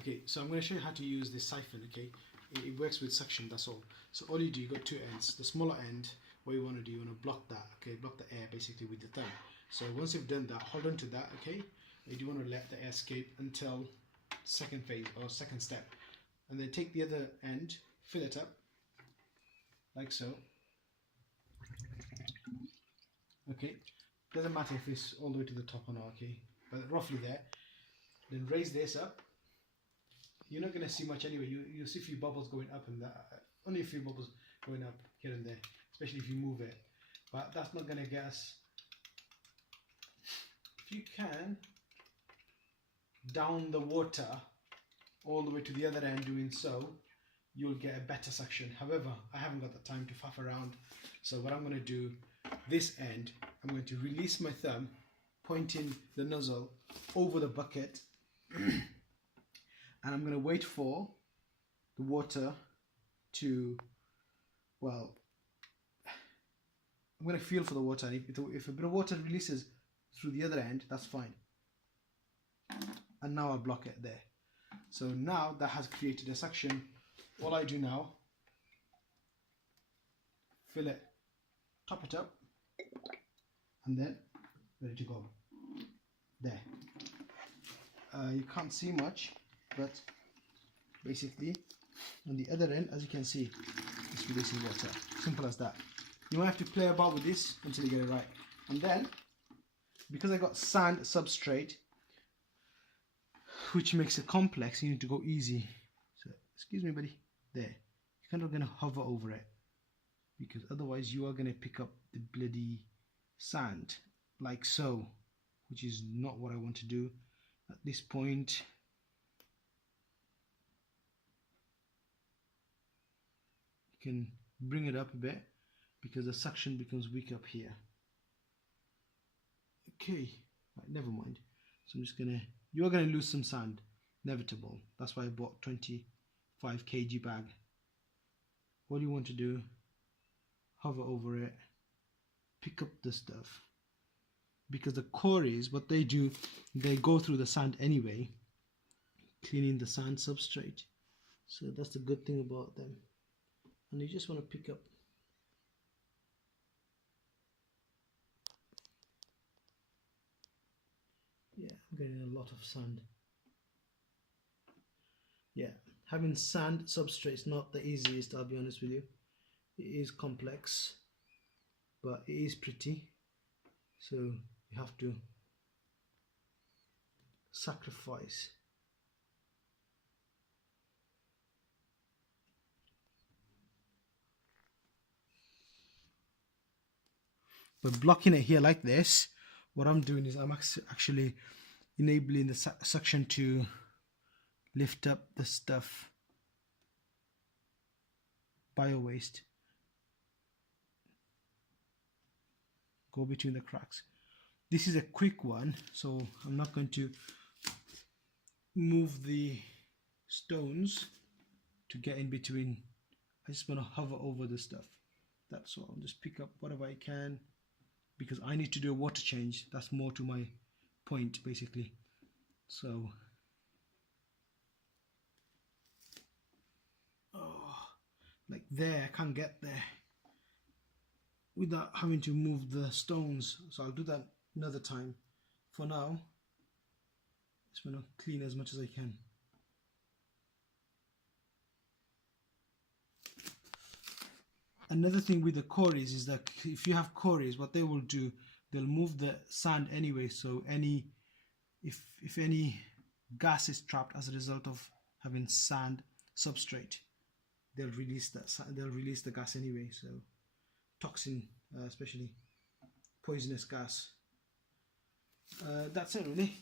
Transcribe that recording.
Okay, so I'm going to show you how to use this siphon. Okay, it works with suction, that's all. So all you do, you got two ends. The smaller end, what you want to do, you want to block that. Okay, block the air basically with your thumb. So once you've done that, hold on to that. Okay, you do want to let the air escape until second phase or second step, and then take the other end, fill it up like so. Okay, doesn't matter if it's all the way to the top or not. Okay, but roughly there. Then raise this up. You're not going to see much anyway. You'll see a few bubbles going up and that. Only a few bubbles going up here and there, especially if you move it. But that's not going to get us. If you can, down the water all the way to the other end, doing so, you'll get a better suction. However, I haven't got the time to faff around. So what I'm going to do, this end, I'm going to release my thumb, pointing the nozzle over the bucket. And I'm going to wait for the water to, well, I'm going to feel for the water. And if a bit of water releases through the other end, that's fine. And now I'll block it there. So now that has created a suction. All I do now, fill it, top it up, and then ready to go. There. You can't see much, but basically on the other end, as you can see, it's releasing water. Simple as that. You might have to play about with this until you get it right. And then, because I got sand substrate, which makes it complex, you need to go easy. So, excuse me, buddy. There. You're kind of going to hover over it, because otherwise you are going to pick up the bloody sand, like so, which is not what I want to do at this point. You can bring it up a bit because the suction becomes weak up here. Okay, right, never mind. So I'm just gonna, you are gonna lose some sand, inevitable. That's why I bought 25 kg bag. What you want to do, hover over it, pick up the stuff, because the quarries, what they do, they go through the sand anyway, cleaning the sand substrate. So that's the good thing about them. And you just want to pick up. Yeah, I'm getting a lot of sand. Yeah, having sand substrate is not the easiest, I'll be honest with you. It is complex, but it is pretty. So you have to sacrifice. But blocking it here like this, what I'm doing is I'm actually enabling the suction to lift up the stuff, biowaste, go between the cracks. This is a quick one, so I'm not going to move the stones to get in between. I just want to hover over the stuff. That's all. I'll just pick up whatever I can, because I need to do a water change. That's more to my point, basically. So, like there, I can't get there without having to move the stones. So I'll do that another time. For now, just want to clean as much as I can. Another thing with the quarries is that if you have quarries, what they will do, they'll move the sand anyway. So if any gas is trapped as a result of having sand substrate, they'll release the gas anyway. So toxin, especially poisonous gas. That's it really.